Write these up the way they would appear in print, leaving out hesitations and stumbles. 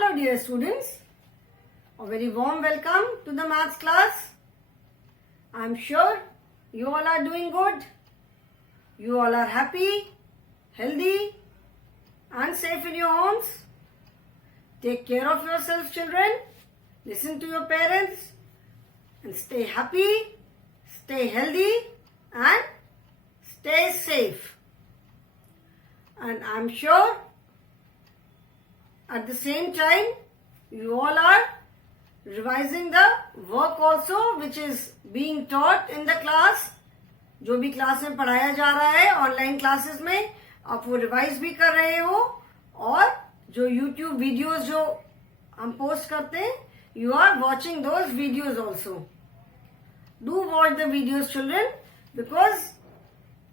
Hello dear students, a very warm welcome to the maths class. I am sure you all are doing good. You all are happy, healthy and safe in your homes. Take care of yourselves, children. Listen to your parents and stay happy, stay healthy and stay safe. And I am sure at the same time you all are revising the work also which is being taught in the class. जो भी class में पढ़ाया जा रहा है online classes में आप वो रिवाइज भी कर रहे हो और जो YouTube वीडियोस जो हम पोस्ट करते हैं you are watching those videos also. Do watch the videos, children, because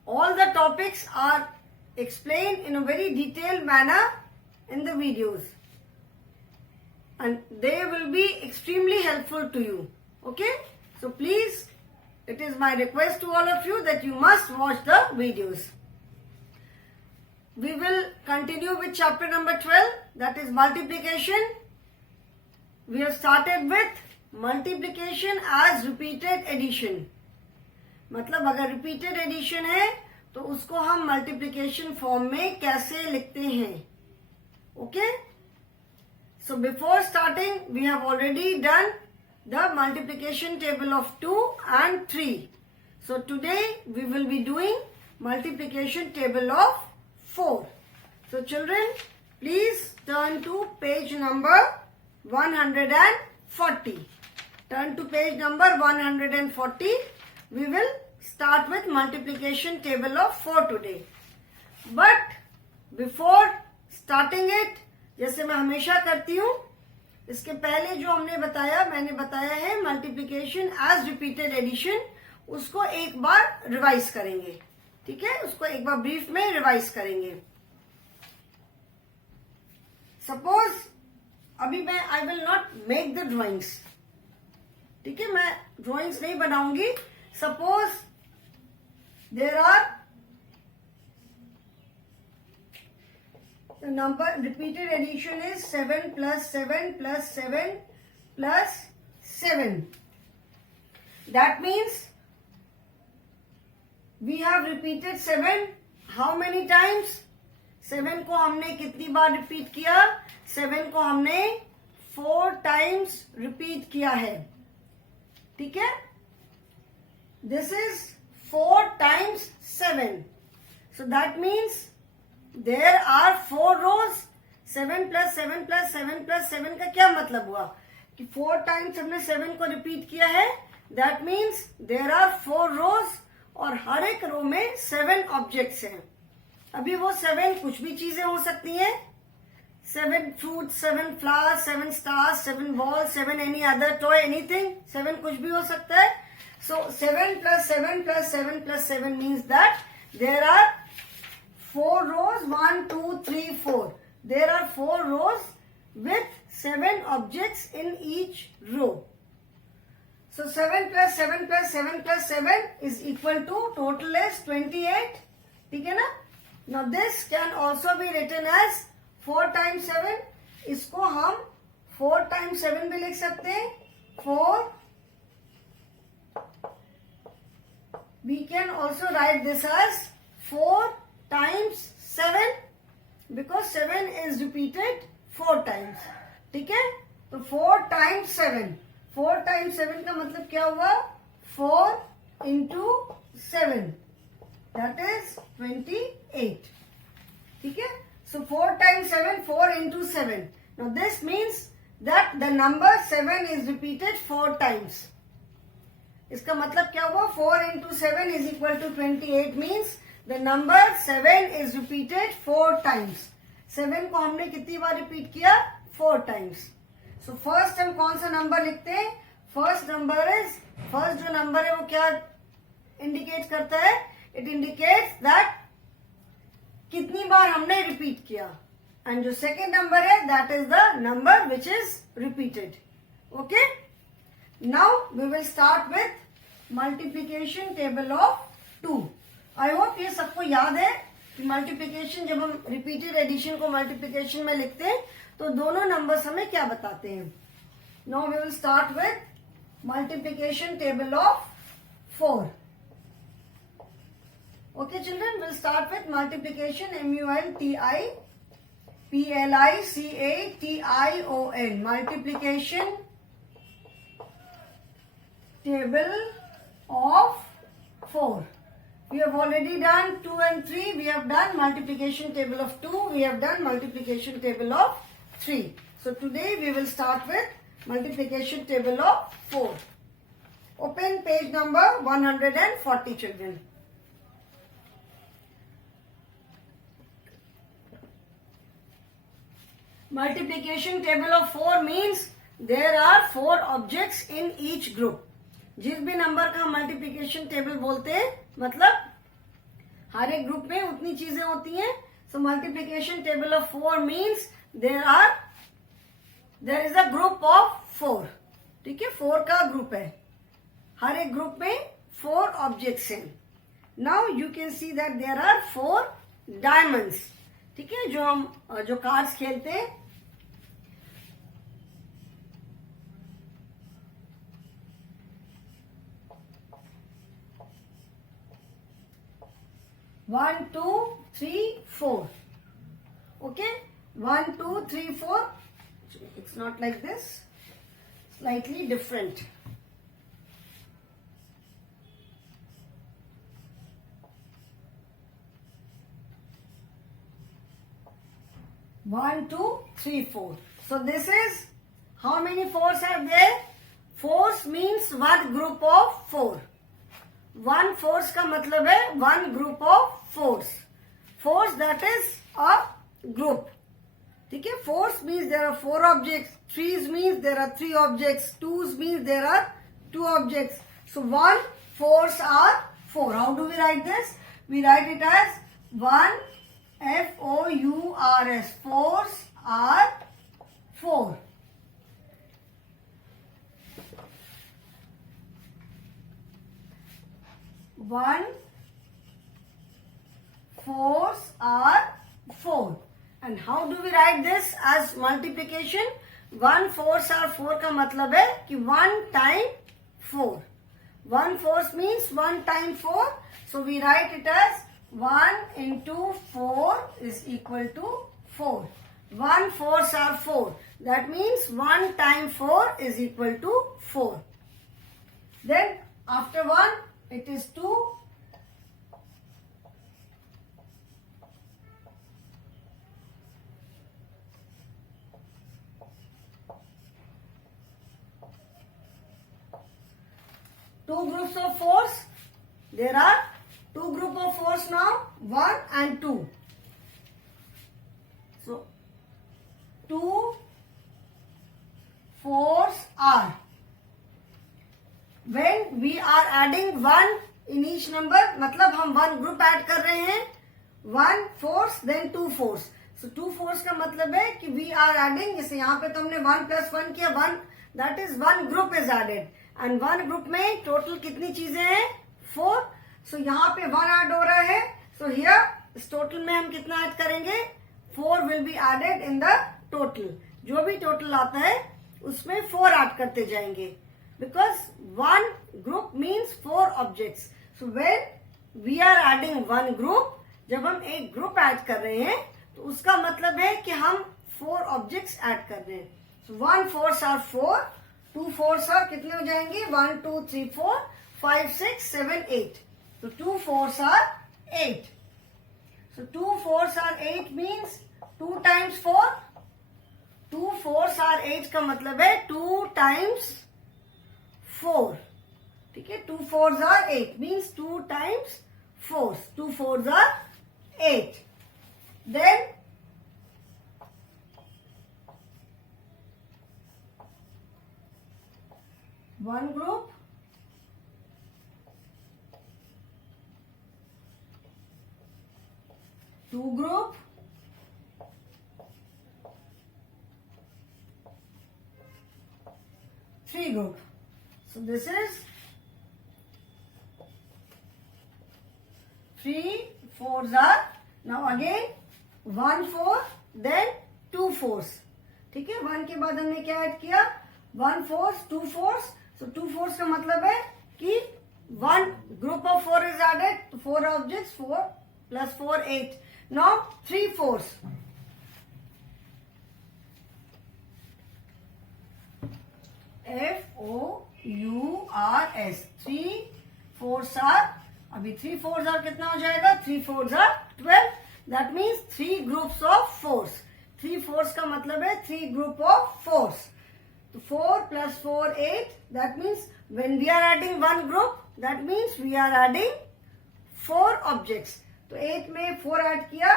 all the topics are explained in a very detailed manner in the videos and they will be extremely helpful to you. Okay, so please, it is my request to all of you that you must watch the videos. We will continue with chapter number 12, that is multiplication. We have started with multiplication as repeated addition. मतलब अगर repeated addition है तो उसको हम multiplication form में कैसे लिखते हैं. Okay? So before starting, we have already done the multiplication table of 2 and 3. So today we will be doing multiplication table of 4. So children, please turn to page number 140. Turn to page number 140. We will start with multiplication table of 4 today. But before starting it, जैसे मैं हमेशा करती हूँ, इसके पहले जो हमने बताया मैंने बताया है मल्टीप्लिकेशन एज रिपीटेड एडिशन, उसको एक बार रिवाइज करेंगे. ठीक है, उसको एक बार ब्रीफ में रिवाइज करेंगे. सपोज अभी मैं I will not make the drawings. ठीक है, मैं ड्राइंग्स नहीं बनाऊंगी. Suppose there are the number repeated addition is 7 plus 7 plus 7 plus 7. That means we have repeated 7 how many times? 7 को हमने कितनी बार रिपीट किया? 7 को हमने 4 टाइम्स रिपीट किया है. ठीक है, this is 4 times 7. So that means there are 4 rows. 7 plus 7 plus 7 plus 7 का क्या मतलब हुआ कि 4 टाइम्स हमने 7 को रिपीट किया है. दैट मीन्स देर आर 4 रोज और हर एक रो में 7 ऑब्जेक्ट्स हैं. अभी वो 7 कुछ भी चीजें हो सकती हैं. 7 fruit, 7 flowers, 7 stars, 7 ball, 7 any other toy, anything. 7 कुछ भी हो सकता है. सो 7 plus 7 plus 7 plus 7 means that there are 4 rows. 1, 2, 3, 4. There are 4 rows with 7 objects in each row. So 7 plus 7 plus 7 plus 7 is equal to total is 28. ठीक है ना? Now this can also be written as 4 times 7. इसको हम 4 times 7 भी लिख सकते हैं. 4. We can also write this as 4 times 7 because 7 is repeated 4 times. ठीक है, तो 4 times 7. 4 times 7 का मतलब क्या हुआ? 4 into 7. That is 28. ठीक है, so 4 times 7, 4 into 7. Now this means that the number 7 is repeated 4 times. इसका मतलब क्या हुआ? 4 into 7 is equal to 28 means the number 7 is repeated 4 times. 7 को हमने कितनी बार रिपीट किया? 4 times. So first हम कौन सा नंबर लिखते हैं? फर्स्ट जो नंबर है वो क्या इंडिकेट करता है? इट इंडिकेट्स दैट कितनी बार हमने रिपीट किया. एंड जो सेकेंड नंबर है that is the number which is repeated. Okay, now we will start with multiplication table of 2. I hope ये सबको याद है. कि मल्टीप्लिकेशन, जब हम रिपीटेड एडिशन को मल्टीप्लिकेशन में लिखते हैं तो दोनों नंबर्स हमें क्या बताते हैं. Now we will start with multiplication table of 4. Okay children, we'll start with multiplication. multiplication multiplication table of 4. We have already done 2 and 3. We have done multiplication table of 2. We have done multiplication table of 3. So today we will start with multiplication table of 4. Open page number 140 children. Multiplication table of 4 means there are 4 objects in each group. जिस भी number का हम multiplication table बोलते हैं मतलब हर एक group में उतनी चीजें होती हैं. So multiplication table of 4 means there is a group of 4. ठीक है, 4 का ग्रुप है. हर एक ग्रुप में 4 ऑब्जेक्ट्स हैं. Now you can see that there are 4 diamonds. ठीक है, जो कार्ड्स खेलते हैं. One, 2, 3, 4. Okay, 1, 2, 3, 4. It's not like this. Slightly different. One, 2, 3, 4. So this is how many 4s are there? 4s means one group of 4. 1 4s का मतलब है one group of 4s. 4s that is a group. ठीक है, 4s means there are 4 objects. 3s means there are 3 objects. 2s means there are 2 objects. So 1 4s are 4. How do we write this? We write it as 1 FOURS. 4s are 4. One 4s are 4. And how do we write this as multiplication? 1 4s are 4 का मतलब है कि 1 time 4. 1 4s means 1 time 4. So we write it as 1 into 4 is equal to 4. 1 4s are 4. That means 1 time 4 is equal to 4. Then after 1 it is 2. Two groups of 4s. There are 2 group of 4s now, 1 and 2. So 2 4s are. When we are adding 1 in each number, मतलब हम 1 group add कर रहे हैं. 1 4s then 2 4s. So 2 4s का मतलब है कि we are adding, जैसे यहाँ पे तो हमने 1 plus 1 किया, 1 that is 1 group is added. And 1 group में टोटल कितनी चीजें हैं? 4. So यहाँ पे 1 ऐड हो रहा है. So here इस टोटल में हम कितना ऐड करेंगे? 4 will be added in the total. जो भी टोटल आता है उसमें 4 ऐड करते जाएंगे. Because 1 group means 4 objects. So when we are adding 1 group, जब हम एक ग्रुप ऐड कर रहे हैं तो उसका मतलब है कि हम 4 ऑब्जेक्ट्स ऐड कर रहे हैं. So 1 4s are 4. 2 4s are कितने हो जाएंगे? 1 2 3 4 5 6 7 8. So 2 4s are 8. So 2 4s are 8 means 2 times 4. 2 4s are 8 का मतलब है 2 times 4. ठीक है, 2 4s are 8 means 2 times 4. 2 4s are 8. Then 1 group, 2 group, 3 group. So this is 3 4s are now again 1 4 then 2 4s. ठीक है, 1 के बाद हमने क्या ऐड किया? 1 4s 2 4s. So 2 4s का मतलब है कि 1 group of 4 is added. 4 objects, 4 plus 4 8. Now 3 4s. FOURS. 3 4s are, अभी 3 4s are कितना हो जाएगा? 3 4s are 12. That means 3 groups of 4s. 3 4s का मतलब है 3 group of 4s. So 4 plus 4 8. That means when we are adding one group, that means we are adding 4 objects. तो 8 में 4 add किया,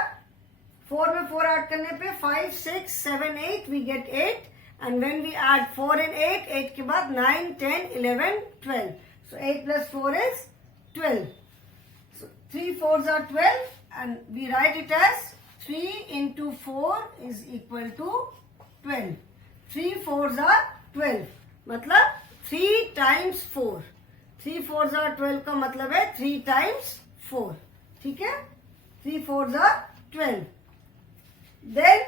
4 में 4 ऐड करने पे 5 6 7 8 we get 8. And when we add 4 and 8, 8 के बाद 9 10 11 12. So 8 plus 4 is 12. So 3 4s are 12 and we write it as 3 into 4 is equal to 12. 3 4s are 12. मतलब 3 times 4. 3 4s are 12 का मतलब है 3 times 4. ठीक है, 3 4s are 12. Then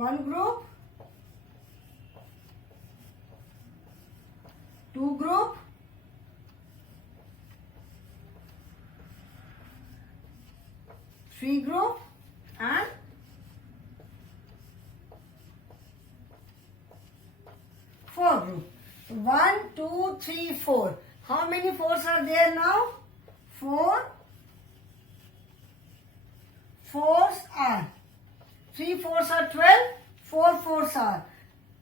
one group, 2 group, 3 group and 4 group. So 1 2 3 4. How many 4s are there now? 4 4s are. 3 4s are 12, 4 4s are.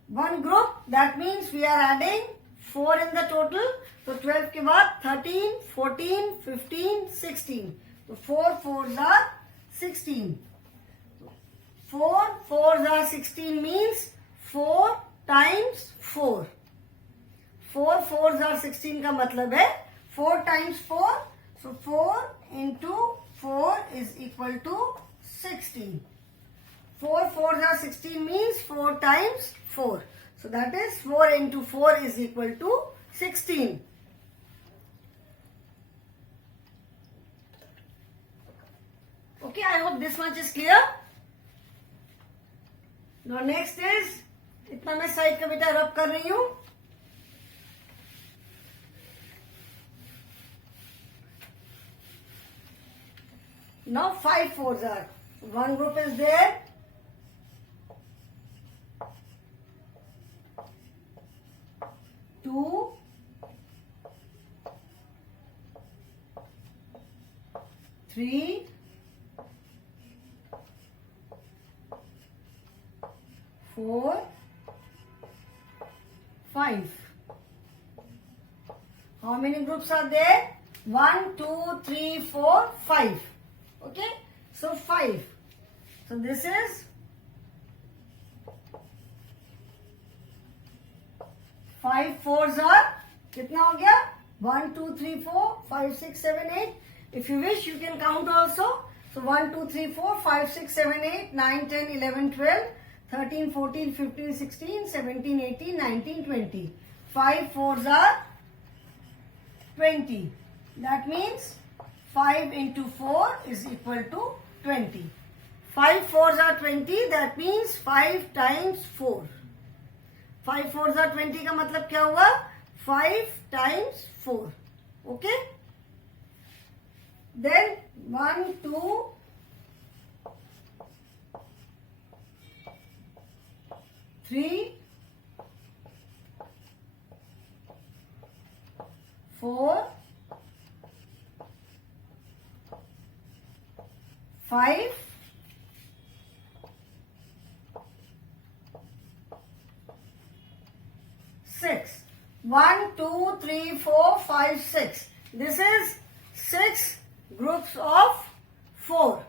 One group, that means we are adding 4 in the total. So 12 के बाद 13, 14, 15, 16. So 4 4s are 16. 4 4s are 16 means 4 times 4. 4 4s are 16 का मतलब है 4 times 4. So 4 into 4 is equal to 16. 4 4s are 16 means 4 times 4. So that is 4 into 4 is equal to 16. Okay, I hope this much is clear. Now next is, इतना मैं side का बेटा रब कर रही हूं. Now 5 4s are. One group is there. 2, 3, 4, 5. How many groups are there? 1, 2, 3, 4, 5. Okay, so 5. So this is 5 4s are, कितना हो गया? 1 2 3 4 5 6 7 8. If you wish, you can count also. So 1 2 3 4 5 6 7 8 9 10 11 12 13 14 15 16 17 18 19 20. 5 4s are 20. That means 5 into 4 is equal to 20. 5 4s are 20. That means 5 times 4. 5 4s are 20 का मतलब क्या हुआ? 5 times 4. Okay? Then 1 2 3 4 5 6. 1 2 3 4 5 6. This is 6 groups of 4.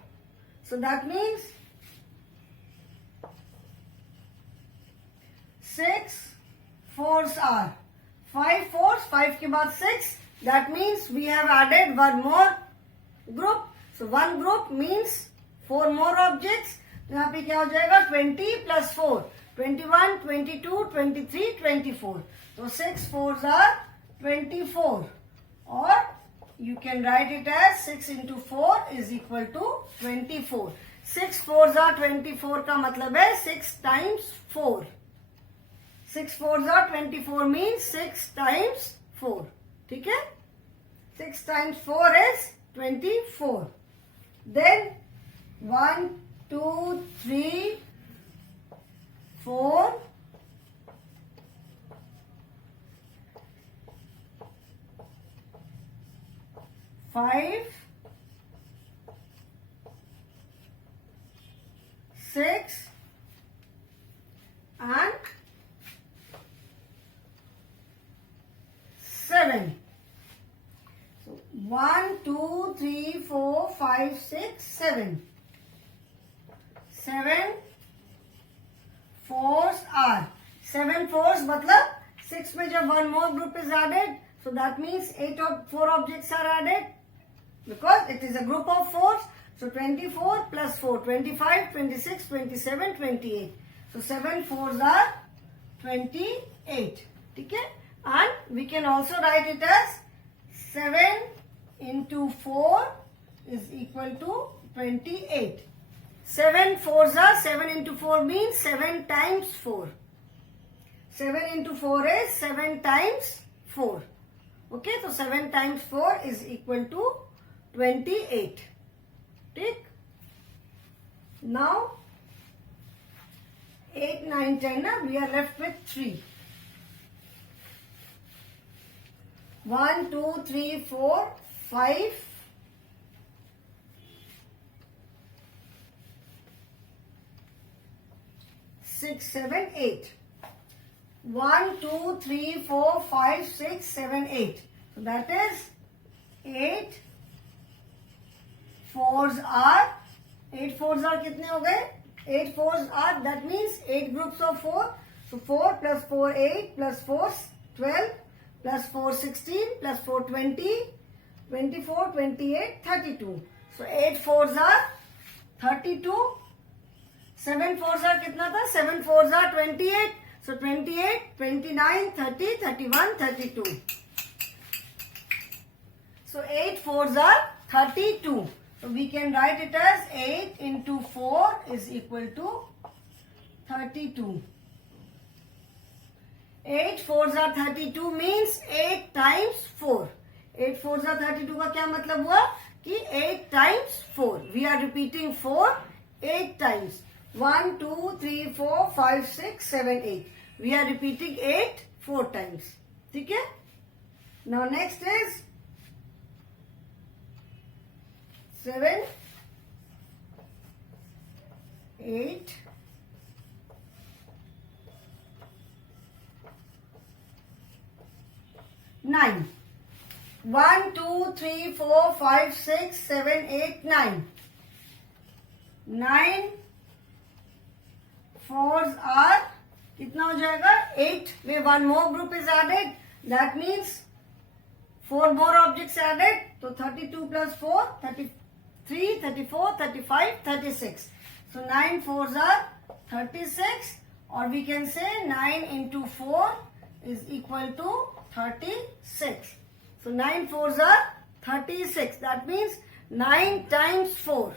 So that means 6 4s are 5 4s, 5 के बाद 6. That means we have added one more group. So one group means 4 more objects. यहाँ पे क्या हो जाएगा? 20 plus 4. 21, 22, 23, 24. So 6 4s are 24, or you can write it as 6 into 4 is equal to 24. 6 4s are 24 का मतलब है 6 times 4. 6 4s are 24 means 6 times 4. ठीक है? 6 times 4 is 24. Then 1, 2, 3, 4, 5, 6 and 7. So 1, 2, 3, 4, 5, 6, 7. 7 fours are 7 fours मतलब 6 में जब one more group is added, so that means 4 objects are added because it is a group of fours. So 24 plus 4, 25, 26, 27, 28. So 7 fours are 28. ठीक है? And we can also write it as 7 into 4 is equal to 28. 7 fours are 7 into 4 means 7 times 4. 7 into 4 is 7 times 4. Okay, so 7 times 4 is equal to 28. Take. Now 8, 9, 10, we are left with 3. 1, 2, 3, 4, 5, 6, 7, 8. 1, 2, 3, 4, 5, 6, 7, 8. So that is 8 fours are, 8 fours are कितने हो गए? 8 fours are, that means 8 groups of 4. So 4 plus 4, 8 plus 4, 12 plus 4, 16 plus 4, 20, 24, 28, 32. So 8 fours are 32. 7 fours are कितना था? 7 fours are 28. So 28, 29, 30, 31, 32. So 8 fours are 32. So we can write it as 8 into 4 is equal to 32. 8 fours are 32 means 8 times 4. 8 fours are 32 का क्या मतलब हुआ? कि 8 times 4. We are repeating 4 8 times. 1, 2, 3, 4, 5, 6, 7, 8. We are repeating 8 4 times. ठीक है? Now next is 7, 8, 9. 1, 2, 3, 4, 5, 6, 7, 8, 9. 9 fours are कितना हो जाएगा? 8 में one more group is added. That means 4 more objects added. So 32 plus 4, 33, 34, 35, 36. So 9 fours are 36, or we can say 9 into 4 is equal to 36. So 9 fours are 36. That means 9 times 4.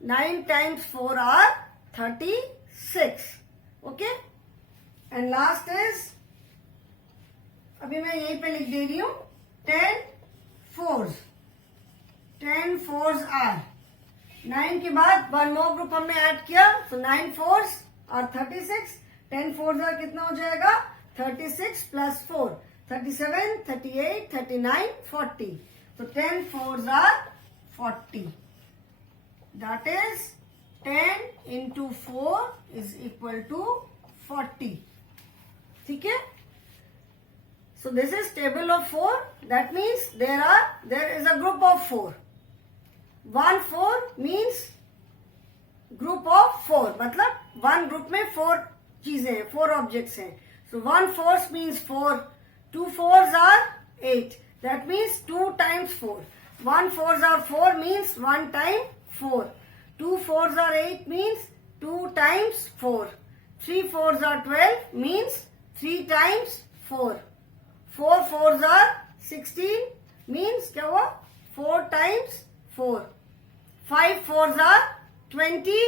9 times 4 are 36. Okay? And last is, अभी मैं यहीं पे लिख दे रही हूँ 10 fours. 10 fours are 9 के बाद one more group हमने ऐड किया. So 9 fours are 36. 10 fours are कितना हो जाएगा? 36 plus 4. 37, 38, 39, 40. So 10 fours are 40. That is 10 into 4 is equal to 40. ठीक है? So this is table of 4. That means there is a group of 4. 1 4 means group of 4. मतलब one group में 4 चीजें हैं, 4 objects हैं. So 1 fours means 4. 2 fours are 8. That means 2 times 4. 1 fours are 4 means 1 time 4. 2 fours are 8 means 2 times 4. 3 fours are 12 means 3 times 4. 4 4s are 16 means क्या हुआ 4 times 4. 5 4s are 20,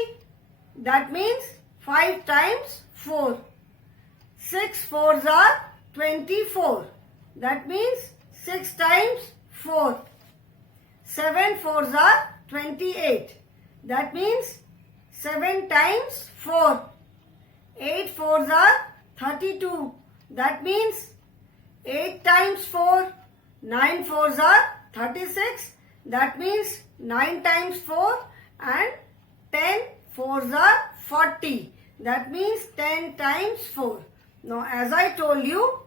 that means 5 times 4. 6 4s are 24, that means 6 times 4. 7 4s are 28, that means 7 times 4. 8 4s are 32, that means 8 times 4. 9 4s are 36, that means 9 times 4. And 10 4s are 40, that means 10 times 4. Now as I told you,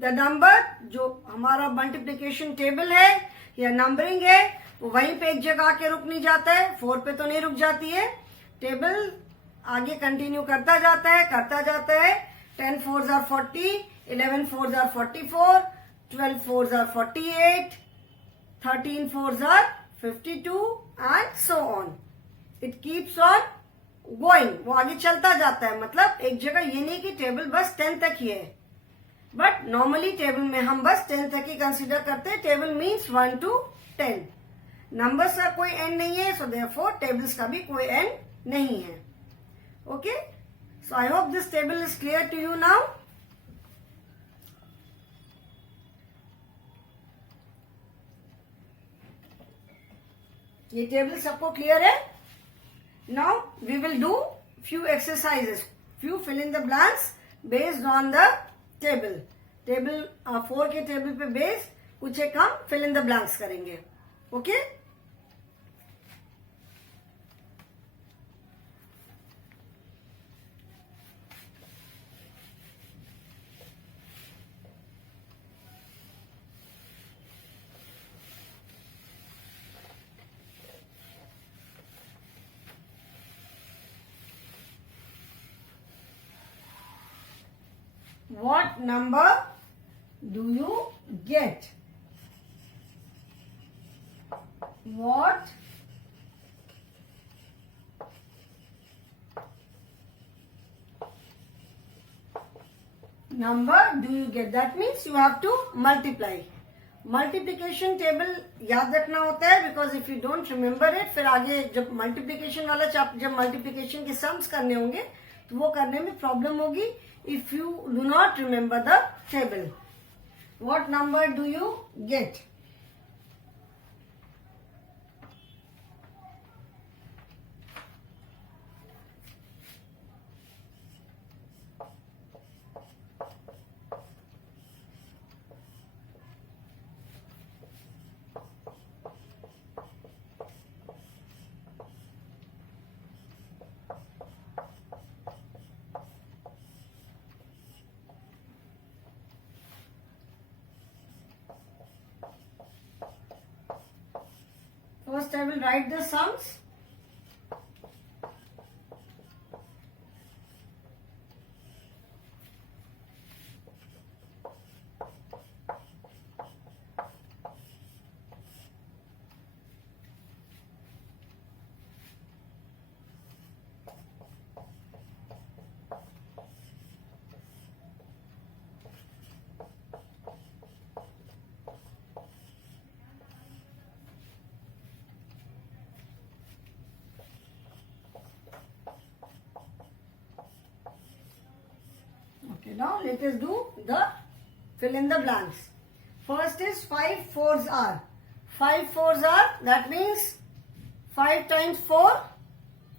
the number जो हमारा multiplication table है या numbering है वो वहीं पे एक जगह आके रुक नहीं जाता है, 4 पे तो नहीं रुक जाती है, टेबल आगे कंटिन्यू करता जाता है. 10 4s are 40, 11 4s are 44, 12 4s are 48, 13 4s are 52 and so on. It keeps on going. वो आगे चलता जाता है. मतलब एक जगह ये नहीं कि टेबल बस 10 तक ही है, बट नॉर्मली टेबल में हम बस 10 तक ही कंसीडर करते हैं. Table means 1 to 10. नंबर्स का कोई एंड नहीं है, सो देयरफॉर टेबल्स का भी कोई एंड नहीं है. Okay, so I hope this table is clear to you now. ये टेबल सबको क्लियर है. Now we will do few exercises, few fill in the blanks based on the table. 4 के table पे बेस कुछ एक हम fill in the blanks करेंगे. Okay, what number do you get? What number do you get? That means you have to multiply. Multiplication table याद रखना होता है, because if you don't remember it, फिर आगे जब मल्टीप्लीकेशन वाला जब मल्टीप्लीकेशन के सम्स करने होंगे तो वो करने में प्रॉब्लम होगी if you do not remember the table. What number do you get? First I will write the sums. Okay, now let us do the fill in the blanks. First is 5 4s are. 5 4s are, that means 5 times 4.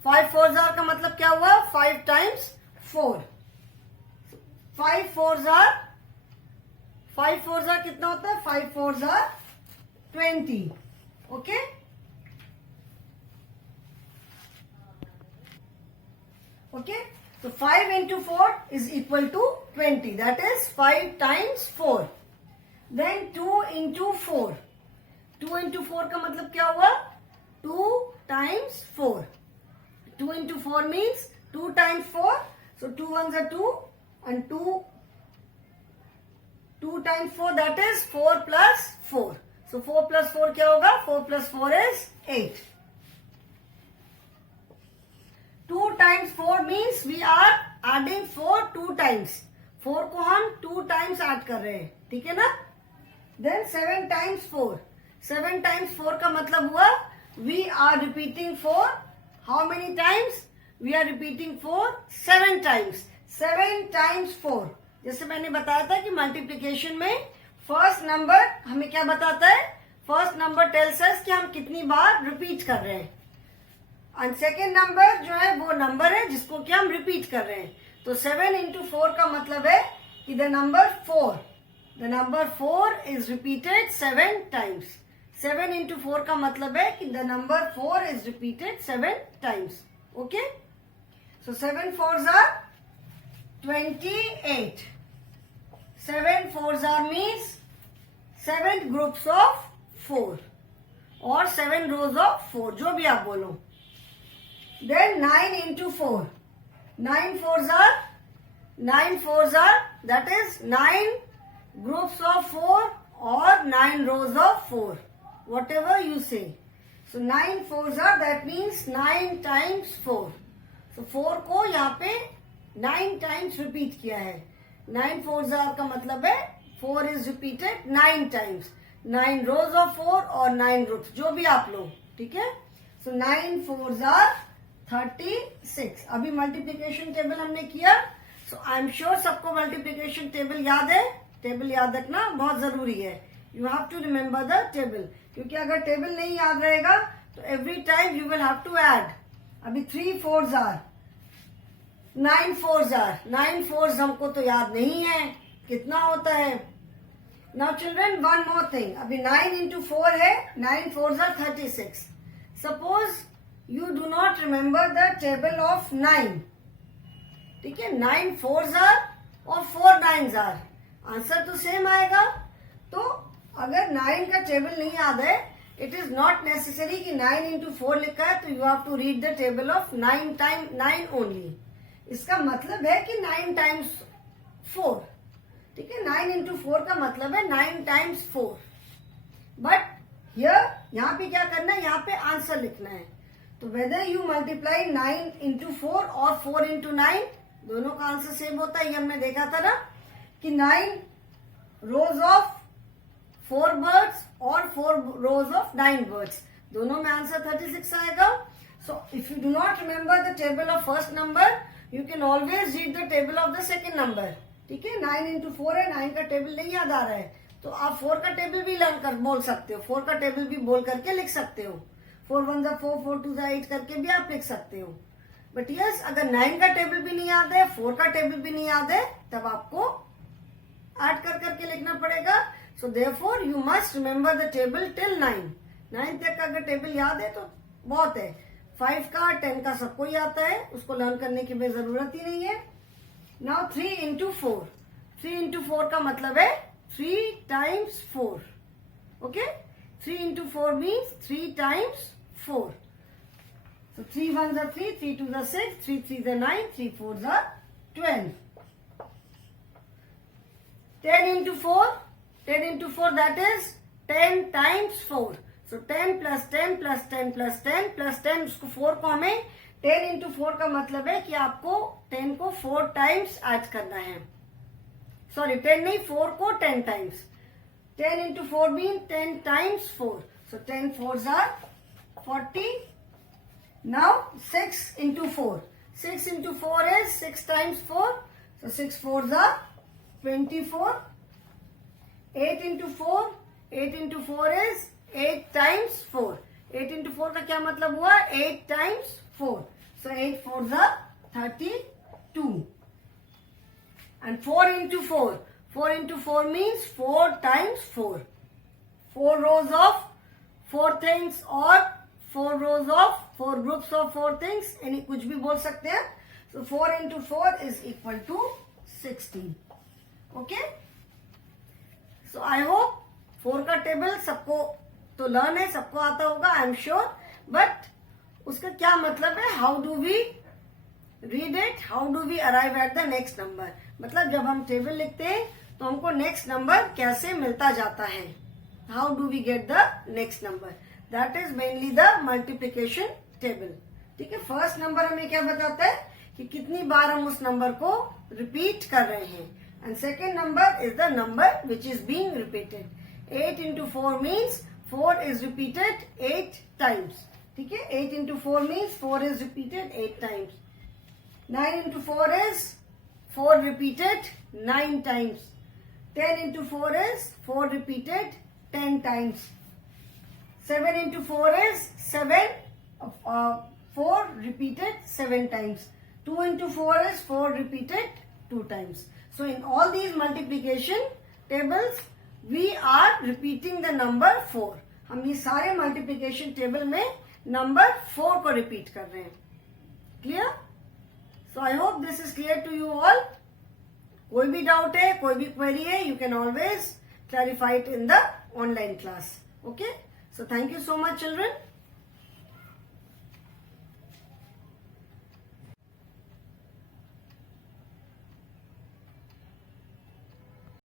5 4s are का मतलब क्या हुआ? 5 times 4. 5 4s are, 5 4s are कितना होता है? 5 4s are 20. Okay? Okay? So 5 into 4 is equal to 20. That is 5 times 4. Then 2 into 4. 2 into 4 का मतलब क्या हुआ? 2 times 4. 2 into 4 means 2 times 4. So 2 ones are 2 and 2 times 4, that is 4 plus 4. So 4 plus 4 क्या होगा? 4 plus 4 is 8. 2 times 4 means we are adding 4 2 times. 4 को हम 2 times add कर रहे हैं. ठीक है ना. Then 7 times 4. 7 times 4 का मतलब हुआ we are repeating 4 how many times. We are repeating 4 7 times. 7 times 4. जैसे मैंने बताया था कि मल्टीप्लीकेशन में फर्स्ट नंबर हमें क्या बताता है. फर्स्ट नंबर टेल्स अस कि हम कितनी बार रिपीट कर रहे हैं. और सेकेंड नंबर जो है वो नंबर है जिसको कि हम रिपीट कर रहे हैं. तो 7 into 4 का मतलब है कि the number 4 is repeated 7 times. 7 into 4 का मतलब है कि the number 4 is repeated 7 times. Okay. So 7 4s are 28. 7 4s are means 7 groups of 4 और 7 rows of 4, जो भी आप बोलो. Then 9 into 4. 9 4s are that is 9 groups of 4 or 9 rows of 4, whatever you say. So 9 4s are that means 9 times 4. So 4 को यहाँ पे 9 times repeat किया है. 9 4s are का मतलब है 4 is repeated 9 times. 9 rows of 4 और 9 groups, जो भी आप लो. ठीक है. So 9 4s are 36. अभी मल्टीप्लीकेशन टेबल हमने किया. सो आई एम श्योर सबको मल्टीप्लीकेशन टेबल याद है. टेबल याद रखना बहुत जरूरी है. You have to remember the table, क्योंकि अगर टेबल नहीं याद रहेगा तो every time you will have to add. अभी 3 4s are 9 4s are 9 4s हमको तो याद नहीं है कितना होता है. Now children one more thing. अभी 9 into 4 है. 9 4s are 36. Suppose you do not remember the table of 9. ठीक है. 9 4s are और 4 9s are. आंसर तो सेम आएगा. तो अगर 9 का टेबल नहीं याद है, इट इज नॉट नेसेसरी कि 9 into 4 लिखा है तो you have to read the table of 9 time 9 only. इसका मतलब है कि 9 times 4. ठीक है. 9 into 4 का मतलब है 9 times 4. बट यहाँ पे क्या करना है, यहाँ पे आंसर लिखना है. तो वेदर यू मल्टीप्लाई 9 into 4 और 4 into 9, दोनों का आंसर सेम होता है. ये हमने देखा था ना कि 9 rows of 4 birds और 4 rows of 9 birds, दोनों में आंसर 36 आएगा. So if you do not remember the table of first number, you can always read the table of the second number. ठीक है. 9 into 4 है. 9 का टेबल नहीं याद आ रहा है तो आप 4 का टेबल भी लर्न कर बोल सकते हो. 4 का टेबल भी बोल करके लिख सकते हो. 4 1s are 4, 4 2s are 8 करके भी आप लिख सकते हो. बट यस, अगर 9 का टेबल भी नहीं याद है, 4 का टेबल भी नहीं याद है, तब आपको ऐड कर करके लिखना पड़ेगा. So therefore you must remember the table till 9. 9 तक का अगर टेबल याद है तो बहुत है. 5 का 10 का सबको ही आता है, उसको लर्न करने की भी जरूरत ही नहीं है. Now 3 into 4. 3 into 4 का मतलब है 3 times 4. Okay. 3 into 4 means 3 times 4. So 3 1s are 3, 3 2s are 6, 3 3s are 9, 3 4s are 12. 10 into 4, 10 into 4 that is 10 times 4. So 10 plus 10 plus 10 plus 10 plus 10, उसको 4 को हमें 10 into 4 का मतलब है कि आपको 10 को 4 times ऐड करना है. सॉरी 10 नहीं, 4 को 10 times. 10 into 4 means 10 times 4. So 10 4s are 40. Now 6 into 4. 6 into 4 is 6 times 4. So 6 4s are 24. 8 into 4. 8 into 4 is 8 times 4. 8 into 4 का क्या मतलब हुआ? 8 times 4. So 8 4s are 32. And 4 into 4. 4 into 4 means 4 times 4. 4 rows of 4 things or 4 rows of 4 groups of 4 things. यानी कुछ भी बोल सकते हैं. So 4 into 4 is equal to 16. Okay? So I hope 4 का टेबल सबको तो लर्न है, सबको आता होगा, आई एम श्योर. बट उसका क्या मतलब है? How do we read it? How do we arrive at the next number? मतलब जब हम टेबल लिखते हैं तो हमको नेक्स्ट नंबर कैसे मिलता जाता है. How do we get the next number? That is mainly the multiplication table. ठीक है. फर्स्ट नंबर हमें क्या बताता है कि कितनी बार हम उस नंबर को रिपीट कर रहे हैं. and second number is the number which is being repeated. 8 into 4 means 4 is repeated 8 times. ठीक है, 8 into 4 means 4 is repeated 8 times. 9 into 4 is 4 repeated 9 times. 10 into 4 is 4 repeated 10 times. 7 into 4 is 7, 4 repeated 7 times. 2 into 4 is 4 repeated 2 times. So in all these multiplication tables, we are repeating the number 4. हम ये सारे multiplication table में number 4 को repeat कर रहे हैं. Clear? So I hope this is clear to you all. कोई भी doubt है, कोई भी query है, you can always clarify it in the online class. Okay? So thank you so much, children.